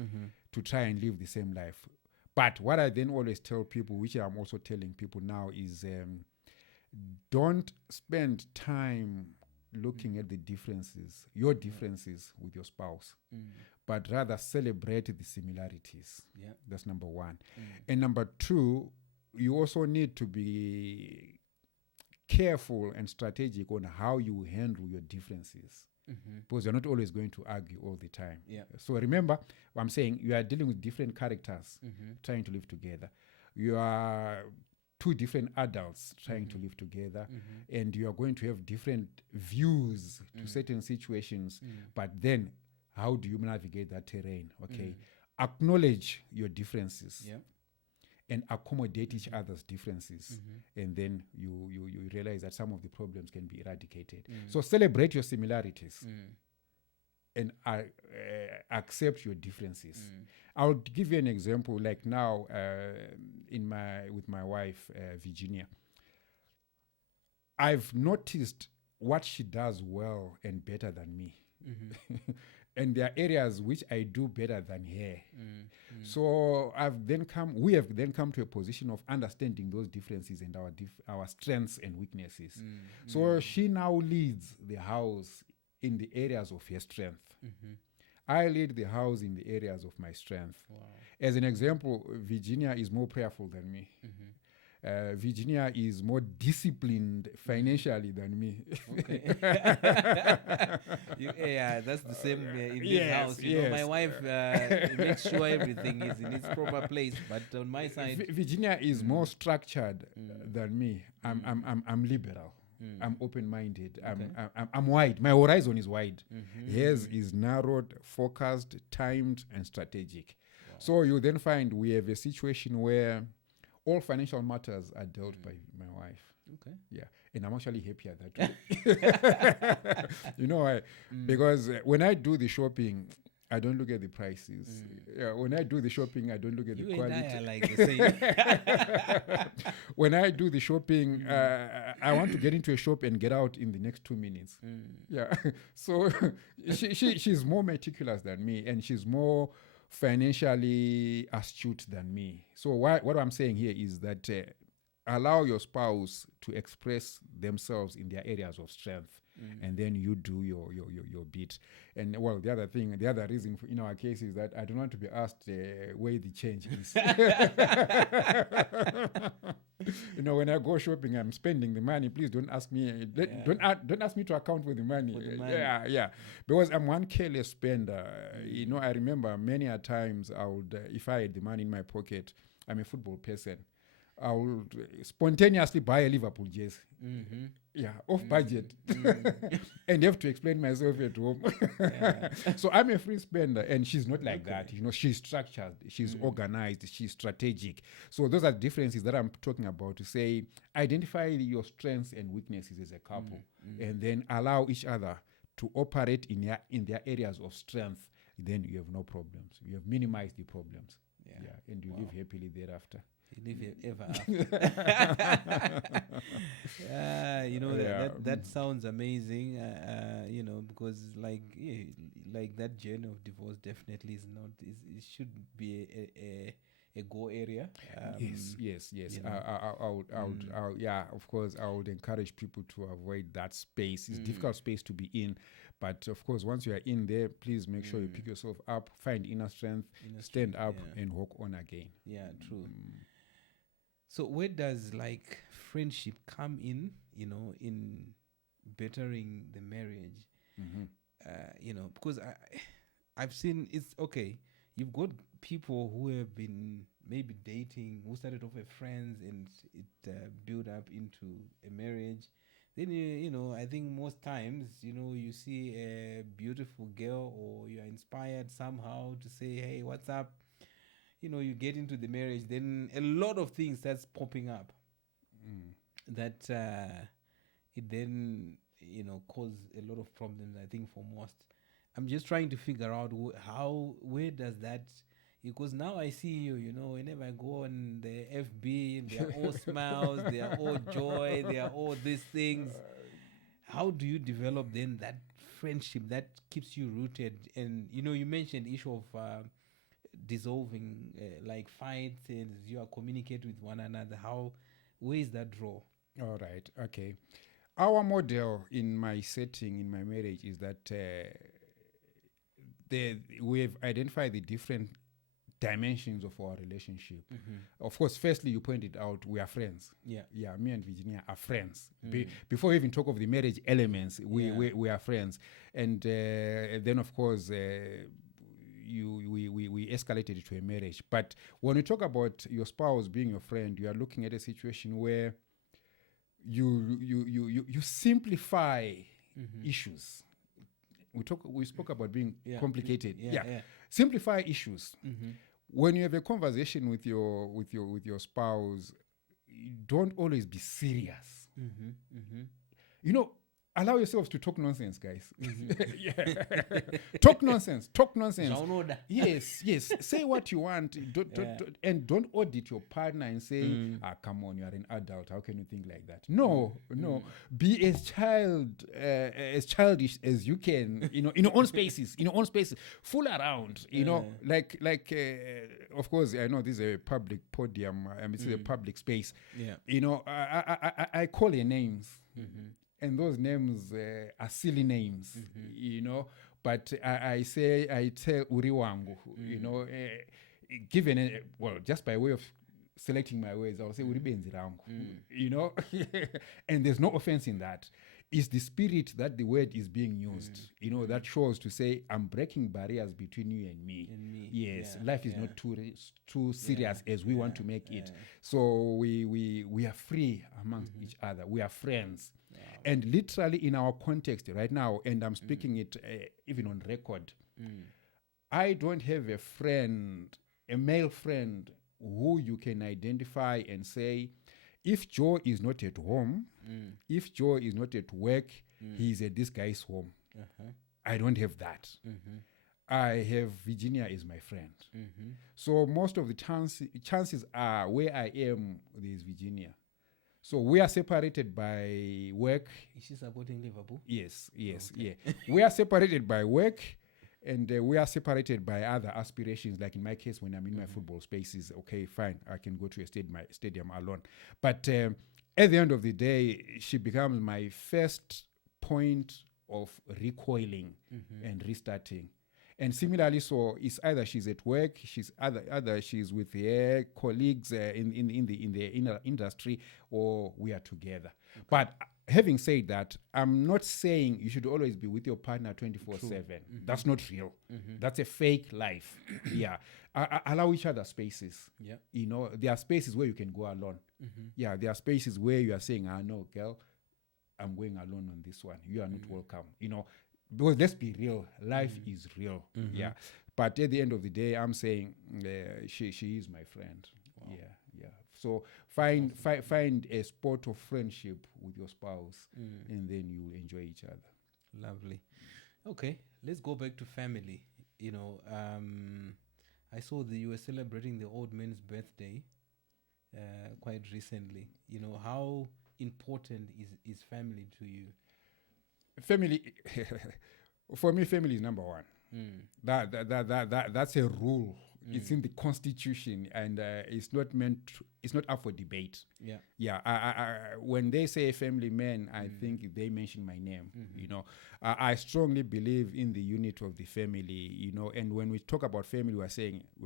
to try and live the same life. But what I then always tell people, which I'm also telling people now, is don't spend time looking at the differences, your differences with your spouse, but rather celebrate the similarities. That's number one. And number two, you also need to be careful and strategic on how you handle your differences, because you're not always going to argue all the time. So remember, I'm saying you are dealing with different characters trying to live together. You are two different adults trying to live together, and you are going to have different views to certain situations, but then how do you navigate that terrain? Acknowledge your differences and accommodate each other's differences, and then you realize that some of the problems can be eradicated. So celebrate your similarities and accept your differences. I'll give you an example. Like now, with my wife Virginia, I've noticed what she does well and better than me, and there are areas which I do better than her. So we have then come to a position of understanding those differences and our strengths and weaknesses. So she now leads the house in the areas of her strength. I lead the house in the areas of my strength. As an example, Virginia is more prayerful than me. Virginia is more disciplined financially than me. That's the same in this house. You know, my wife makes sure everything is in its proper place. But on my side, Virginia is more structured than me. I'm liberal. I'm open-minded. I'm wide. My horizon is wide. Hers is narrowed, focused, timed, and strategic. So you then find we have a situation where all financial matters are dealt by my wife. And I'm actually happier that way. You know why? Because when I do the shopping, I don't look at the prices. Yeah, when I do the shopping, I don't look at the quality. And I are like the same. When I do the shopping, I want to get into a shop and get out in the next 2 minutes. Yeah. So she's more meticulous than me, and she's more financially astute than me. So what I'm saying here is that allow your spouse to express themselves in their areas of strength. And then you do your bit. And well, the other reason in our case is that I don't want to be asked where the change is. When I go shopping, I'm spending the money. Please don't ask me. Don't ask me to account for the money. Yeah. Because I'm one careless spender. I remember many a times I would, if I had the money in my pocket, I'm a football person, I would spontaneously buy a Liverpool jersey. Yeah, off budget. And have to explain myself at home. So I'm a free spender, and she's not like that. She's structured, she's organized, she's strategic. So those are differences that I'm talking about, to say identify your strengths and weaknesses as a couple, and then allow each other to operate in their areas of strength. Then you have no problems. You have minimized the problems. And you live happily thereafter. You live ever after. That sounds amazing. Because like that journey of divorce definitely is not. It should be a go area. Yes. I would, of course, I would encourage people to avoid that space. It's a difficult space to be in. But of course, once you are in there, please make sure you pick yourself up, find inner strength, stand up, and walk on again. Yeah, true. So where does friendship come in, in bettering the marriage? Because I've seen it's okay. You've got people who have been maybe dating, who started off as friends, and it built up into a marriage. Then, I think most times, you see a beautiful girl, or you're inspired somehow to say, hey, what's up? You get into the marriage, then a lot of things starts popping up that it then, cause a lot of problems, I think, for most. I'm just trying to figure out where does that, because now I see you, whenever I go on the FB, they are all smiles, they are all joy, they are all these things. How do you develop then that friendship that keeps you rooted? And, you mentioned issue of dissolving fights, and you are communicate with one another. Where is that draw? All right. Okay. Our model in my setting, in my marriage, is that we've identified the different dimensions of our relationship. Of course, firstly, you pointed out we are friends. Yeah, me and Virginia are friends. Before we even talk of the marriage elements, we are friends. And then, of course, we escalated it to a marriage. But when we talk about your spouse being your friend, you are looking at a situation where you simplify issues. We spoke about being complicated. Simplify issues. When you have a conversation with your spouse, don't always be serious. Allow yourselves to talk nonsense, guys. Talk nonsense. Yes. Say what you want. And don't audit your partner and say, come on, you are an adult. How can you think like that? No. Be as childish as you can, in your own spaces. Fool around, of course, I know this is a public podium. This is a public space. I call her names. And those names are silly names, but I tell Uri wangu, given, just by way of selecting my words, I'll say Uri benzi rangu, and there's no offense in that. It's the spirit that the word is being used, that shows to say, I'm breaking barriers between you and me. Yes, life is not too serious as we want to make it. So we are free amongst each other. We are friends. And literally in our context right now, and I'm speaking it even on record, I don't have a male friend who you can identify and say, if Joe is not at home, if Joe is not at work, he's at this guy's home. I don't have that. I have Virginia as my friend. So most of the chances are where I am, there's Virginia. So we are separated by work. Is she supporting Liverpool? Yes, okay. Yeah. We are separated by work, and we are separated by other aspirations. Like in my case, when I'm in my football spaces, okay, fine, I can go to a stadium alone. But at the end of the day, she becomes my first point of recoiling and restarting. And similarly, so it's either she's at work, she's either she's with her colleagues in the inner industry, or we are together. Okay. But having said that, I'm not saying you should always be with your partner 24/7. That's not real. That's a fake life. Yeah, allow each other spaces. Yeah, you know, there are spaces where you can go alone. Yeah, there are spaces where you are saying, no, girl, I'm going alone on this one. You are not welcome. You know. Because let's be real, life is real. Yeah, but at the end of the day, I'm saying she is my friend. Wow. Yeah. So find a spot of friendship with your spouse, and then you enjoy each other. Lovely. Okay, let's go back to family. You know, I saw that you were celebrating the old man's birthday quite recently. You know, how important is family to you? Family, for me, family is number one. That's a rule. It's in the Constitution, and it's not up for debate. Yeah. I when they say family man, I think they mention my name. You know, I strongly believe in the unit of the family. You know, and when we talk about family, we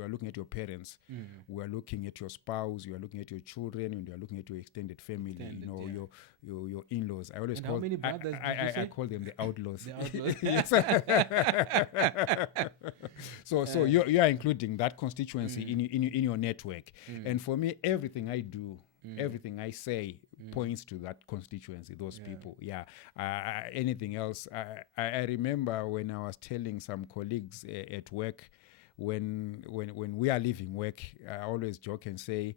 are looking at your parents, we are looking at your spouse, you are looking at your children, and you are looking at your extended family. You know, your in-laws. I always and how many brothers I call them the outlaws. The outlaws. Yes. So you are including that constituency in your network. And for me, everything I do, everything I say points to that constituency, those people. Yeah. Anything else? I remember when I was telling some colleagues at work, when we are leaving work, I always joke and say,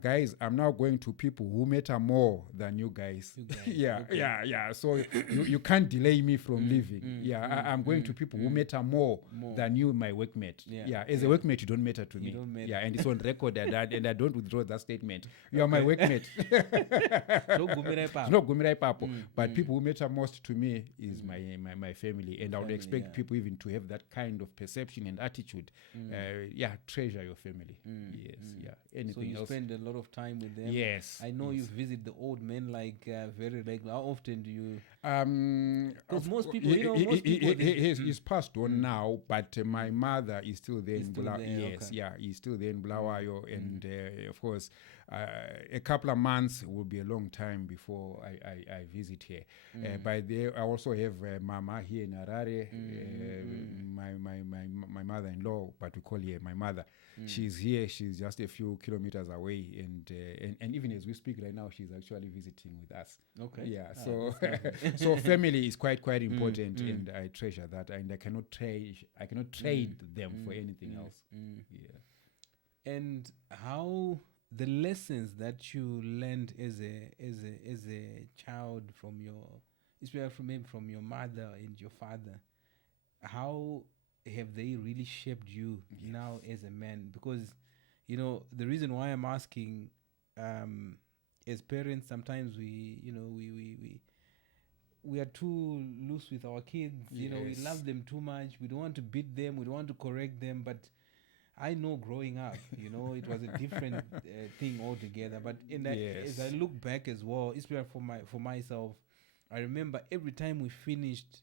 guys, I'm now going to people who matter more than you guys. Yeah. So you can't delay me from leaving. I'm going to people who matter more than you, my workmate. As a workmate, you don't matter to me. And it's on record, and I don't withdraw that statement. You are my workmate. But people who matter most to me is my family, and I would expect people even to have that kind of perception and attitude. Treasure your family. Yes. Anything else? A lot of time with them. Yes. I know you visit the old men very regular. How often do you? Because most people, he's passed on now, but my mother is still there in Bulawayo. Yes, okay. He's still there in Bulawayo, and of course, a couple of months will be a long time before I visit here. By there, I also have Mama here in Harare, my mother-in-law, but we call her my mother. She's here. She's just a few kilometers away, and even as we speak right now, she's actually visiting with us. Okay. Yeah. So family is quite important, and I treasure that, and I cannot trade them for anything else. Yeah. And how the lessons that you learned as a child from from your mother and your father, how have they really shaped you now as a man? Because, you know, the reason why I'm asking, as parents, sometimes we are too loose with our kids. You know, we love them too much. We don't want to beat them. We don't want to correct them. But I know growing up, you know, it was a different thing altogether. But as I look back as well, especially for myself, I remember every time we finished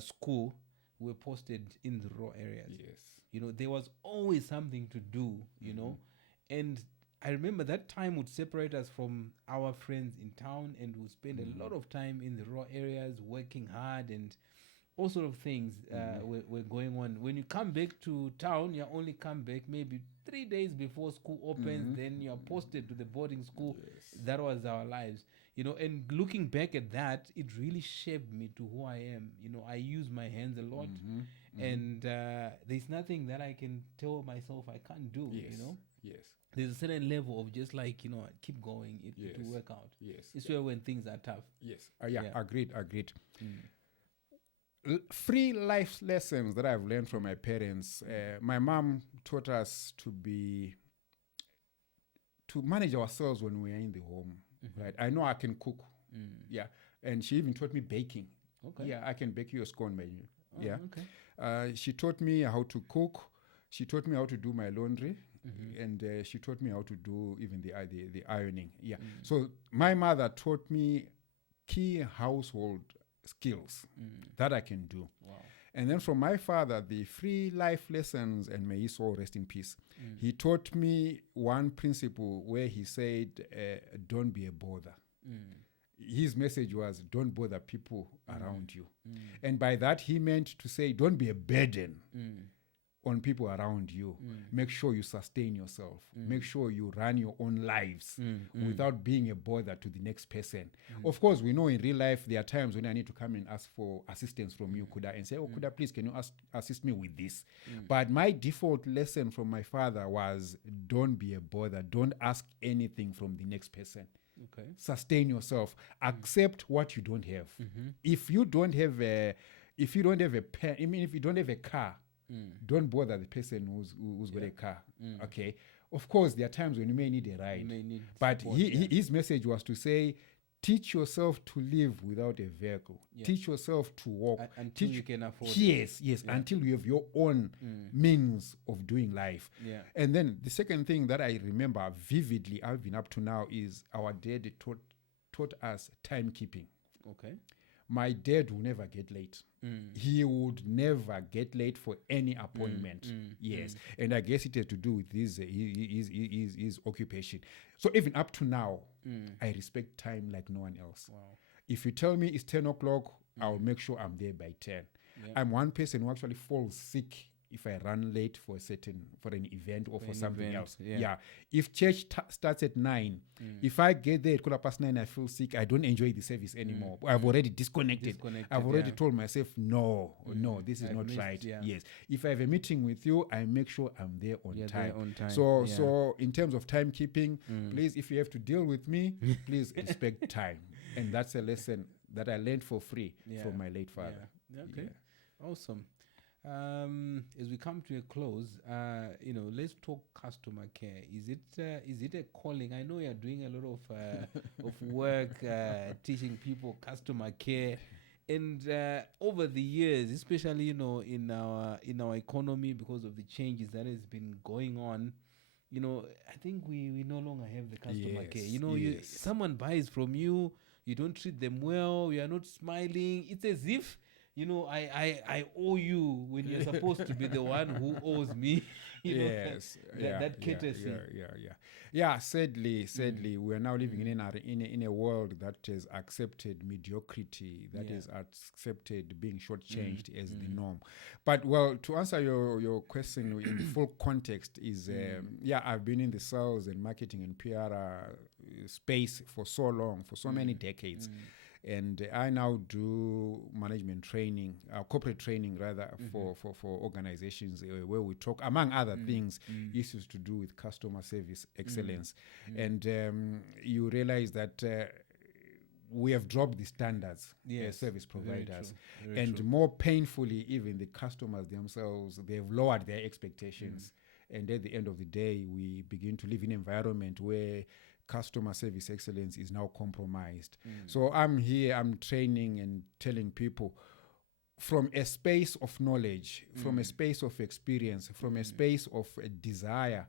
school, we were posted in the raw areas. Yes. You know, there was always something to do, you know. And I remember that time would separate us from our friends in town, and we'd spend a lot of time in the raw areas working hard, and all sort of things were going on. When you come back to town, you only come back maybe 3 days before school opens, then you're posted to the boarding school. Yes. That was our lives. You know, and looking back at that, it really shaped me to who I am. You know, I use my hands a lot, and there's nothing that I can tell myself I can't do. Yes. You know, yes, there's a certain level of just like, you know, keep going. It will work out. Yes, it's where when things are tough. Yes, agreed. free life lessons that I've learned from my parents. My mom taught us to manage ourselves when we are in the home. Right? I know I can cook. Yeah. And she even taught me baking. Okay. Yeah, I can bake you a scone menu. Yeah. Okay. She taught me how to cook. She taught me how to do my laundry. And she taught me how to do even the ironing. Yeah. So my mother taught me key household skills that I can do. Wow. And then from my father, the free life lessons, and may his soul rest in peace. He taught me one principle where he said, don't be a bother. His message was, don't bother people around you. And by that, he meant to say, don't be a burden on people around you. Make sure you sustain yourself. Make sure you run your own lives without being a bother to the next person. Of course, we know in real life, there are times when I need to come and ask for assistance from you, Kuda, and say, oh, Kuda, please, can you assist me with this? But my default lesson from my father was, don't be a bother. Don't ask anything from the next person. Okay. Sustain yourself. Accept what you don't have. If you don't have a pen, I mean, if you don't have a car, don't bother the person who's got a car. Okay. Of course, there are times when you may need a ride. But support, his message was to say, teach yourself to live without a vehicle. Teach yourself to walk. Until you can afford it. Yes. Until you have your own means of doing life. And then the second thing that I remember vividly, I've been up to now, is our dad taught us timekeeping. Okay. My dad will never get late. He would never get late for any appointment. Yes. And I guess it had to do with his occupation. So even up to now, I respect time like no one else. Wow. If you tell me it's 10 o'clock, I'll make sure I'm there by 10. I'm one person who actually falls sick if I run late for an event or for something else. If church starts at 9, if I get there at 9:15, I feel sick, I don't enjoy the service anymore. I've already disconnected. I've already told myself, no, this is not right. Yes. If I have a meeting with you, I make sure I'm there on time. So in terms of timekeeping, please, if you have to deal with me, please respect time. And that's a lesson that I learned for free from my late father. Okay. Awesome. As we come to a close, let's talk customer care. Is it a calling? I know you're doing a lot of work teaching people customer care, and over the years, especially in our economy, because of the changes that has been going on, I think we no longer have the customer care. Someone buys from you, you don't treat them well, you are not smiling. It's as if I owe you when you're supposed to be the one who owes me. That courtesy. Sadly, we are now living in a world that has accepted mediocrity, that has accepted being shortchanged as the norm. But to answer your question in full context is, I've been in the sales and marketing and PR space for so long, for so many decades. And I now do management training, corporate training rather, for organizations where we talk, among other things, issues to do with customer service excellence. And you realize that we have dropped the standards as service providers. Very true. More painfully, even the customers themselves, they've lowered their expectations. And at the end of the day, we begin to live in an environment where customer service excellence is now compromised. So I'm here, I'm training and telling people from a space of knowledge, from a space of experience, from a space of a desire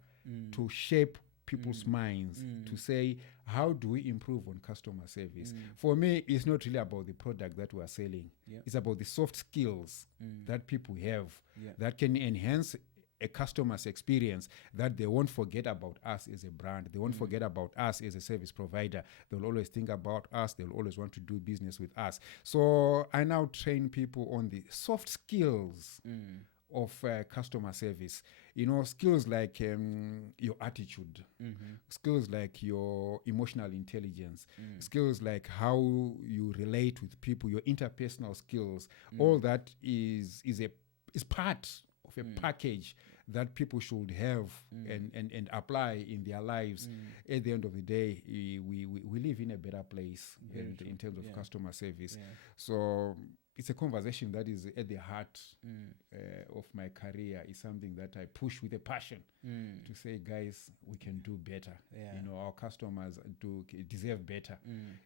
to shape people's minds, to say, how do we improve on customer service? For me, it's not really about the product that we are selling. It's about the soft skills that people have that can enhance a customer's experience, that they won't forget about us as a brand. They won't forget about us as a service provider. They'll always think about us. They'll always want to do business with us. So I now train people on the soft skills of customer service. Skills like your attitude, skills like your emotional intelligence, skills like how you relate with people, your interpersonal skills. All that is part of a package that people should have and apply in their lives. At the end of the day, we live in a better place in terms of customer service. So it's a conversation that is at the heart of my career. It's something that I push with a passion to say, guys, we can do better. Our customers deserve better.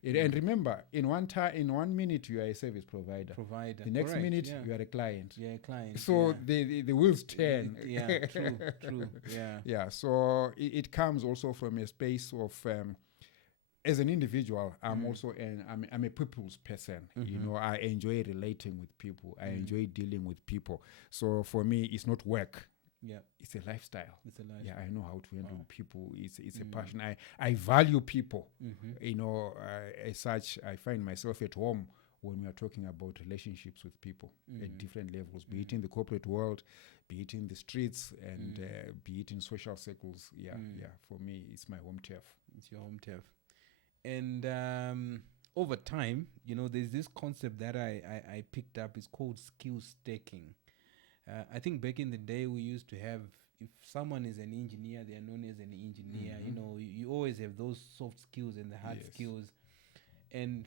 And remember, in 1 minute you are a service provider. The next minute you are a client. So the wheels turn. True. So it comes also from a space of as an individual, I'm also I'm a people's person. I enjoy relating with people. I enjoy dealing with people. So for me, it's not work. It's a lifestyle. I know how to handle people. It's a passion. I value people. As such, I find myself at home when we are talking about relationships with people at different levels, be it in the corporate world, be it in the streets, and be it in social circles. For me, it's my home turf. It's your home turf. And over time, there's this concept that I picked up. It's called skill stacking. I think back in the day, we used to have, if someone is an engineer, they are known as an engineer. You always have those soft skills and the hard skills. And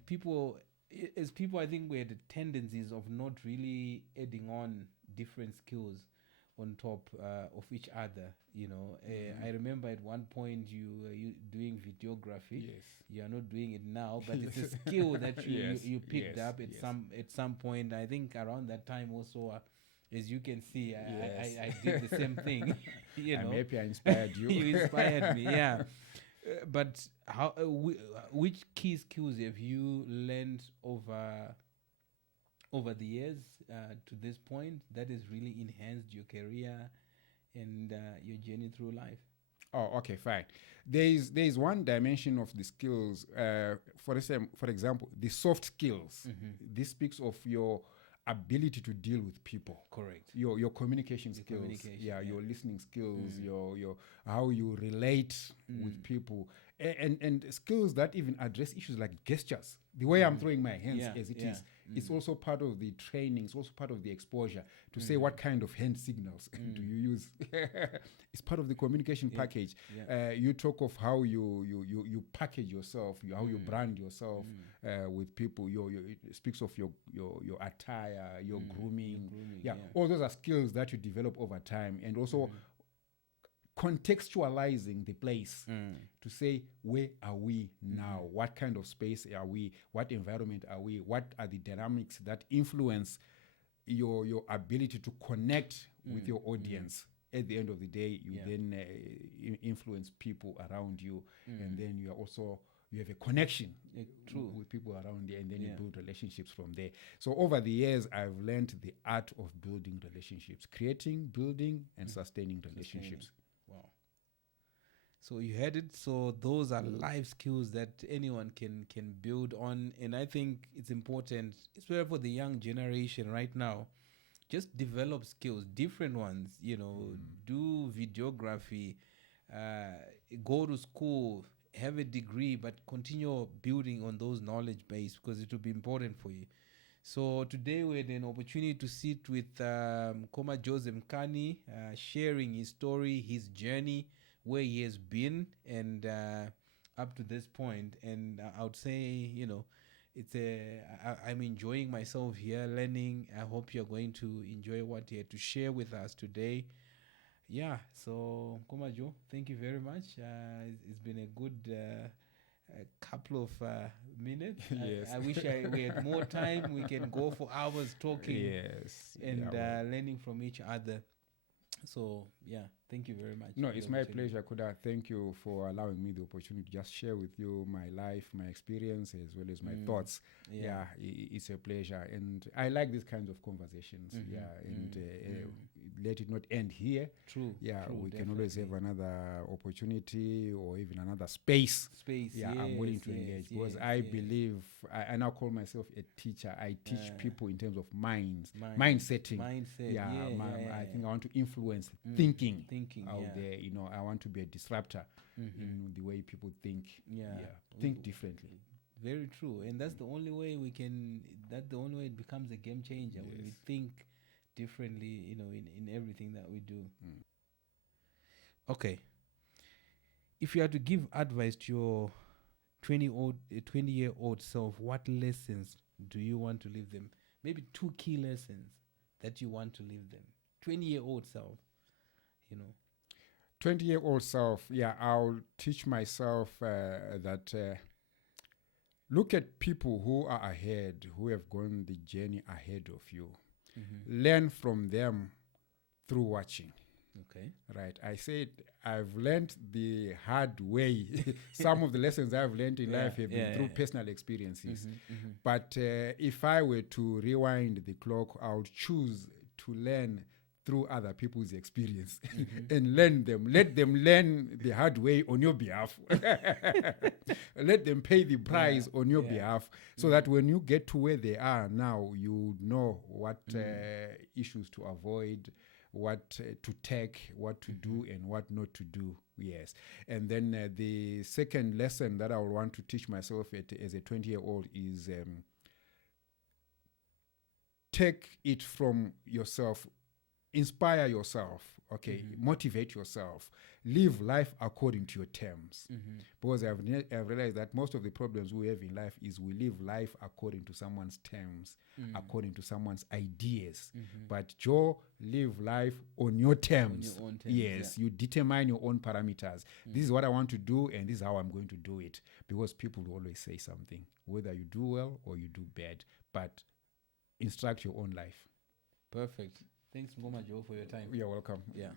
as people, I think we had the tendencies of not really adding on different skills on top of each other. I remember at one point you doing videography. You are not doing it now, but it's a skill that you picked up at some point. I think around that time also, as you can see, I did the same thing. I'm happy I inspired you. You inspired me, but how? Which key skills have you learned over the years to this point that has really enhanced your career and your journey through life? Oh, okay, fine. There is one dimension of the skills. For example, the soft skills. This speaks of your ability to deal with people. Correct. Your communication skills. Your listening skills. Your how you relate with people, and skills that even address issues like gestures. The way I'm throwing my hands as it is. It's also part of the training. It's also part of the exposure to say what kind of hand signals do you use. It's part of the communication package. You talk of how you package yourself, how you brand yourself with people. It speaks of your attire, your grooming. All those are skills that you develop over time, and also contextualizing the place to say, where are we now? What kind of space are we? What environment are we? What are the dynamics that influence your ability to connect with your audience? At the end of the day, you then influence people around you, and then you have a connection with people around you, and then you build relationships from there. So over the years, I've learned the art of building relationships, creating, building, and sustaining relationships. Wow. So you had it. So those are life skills that anyone can build on. And I think it's important, especially for the young generation right now, just develop skills, different ones, do videography, go to school, have a degree, but continue building on those knowledge base because it will be important for you. So today we had an opportunity to sit with Mukoma Joseph Nkani, sharing his story, his journey, where he has been, and up to this point. And I would say, I'm enjoying myself here, learning. I hope you're going to enjoy what he had to share with us today. So Mukoma Joe, thank you very much. It's been a good couple of minutes. I wish we had more time. We can go for hours talking and learning from each other. So thank you very much. No, it's my pleasure, Kuda. Thank you for allowing me the opportunity to just share with you my life, my experience, as well as my thoughts. It's a pleasure, and I like these kinds of conversations. Let it not end here. True. We definitely. Can always have another opportunity or even another space. I'm willing to engage because I believe I now call myself a teacher. I teach people in terms of mind setting. I think I want to influence thinking out there. I want to be a disruptor in the way people think. Think differently. Very true, and that's the only way we can. That's the only way it becomes a game changer when we think differently. In everything that we do. Okay. If you had to give advice to your 20-year-old self, what lessons do you want to leave them? maybe 2 key lessons that you want to leave them? 20-year-old self, 20-year-old self, I'll teach myself that look at people who are ahead, who have gone the journey ahead of you. Learn from them through watching. Okay. Right. I said I've learned the hard way. Some of the lessons I've learned in life have been through personal experiences. But if I were to rewind the clock, I would choose to learn through other people's experience and let them learn the hard way on your behalf. Let them pay the price on your behalf, so that when you get to where they are now, you know what issues to avoid, what to take, what to do, and what not to do. Yes. And then the second lesson that I would want to teach myself as a 20-year-old is take it from yourself. Inspire yourself, motivate yourself, live life according to your terms. Because I've realized that most of the problems we have in life is we live life according to someone's terms, according to someone's ideas. But Joe, live life on your terms. On your own terms. Yes, you determine your own parameters. This is what I want to do, and this is how I'm going to do it. Because people will always say something, whether you do well or you do bad. But instruct your own life. Perfect. Thanks, Mukoma Joe, for your time. You're welcome. Yeah.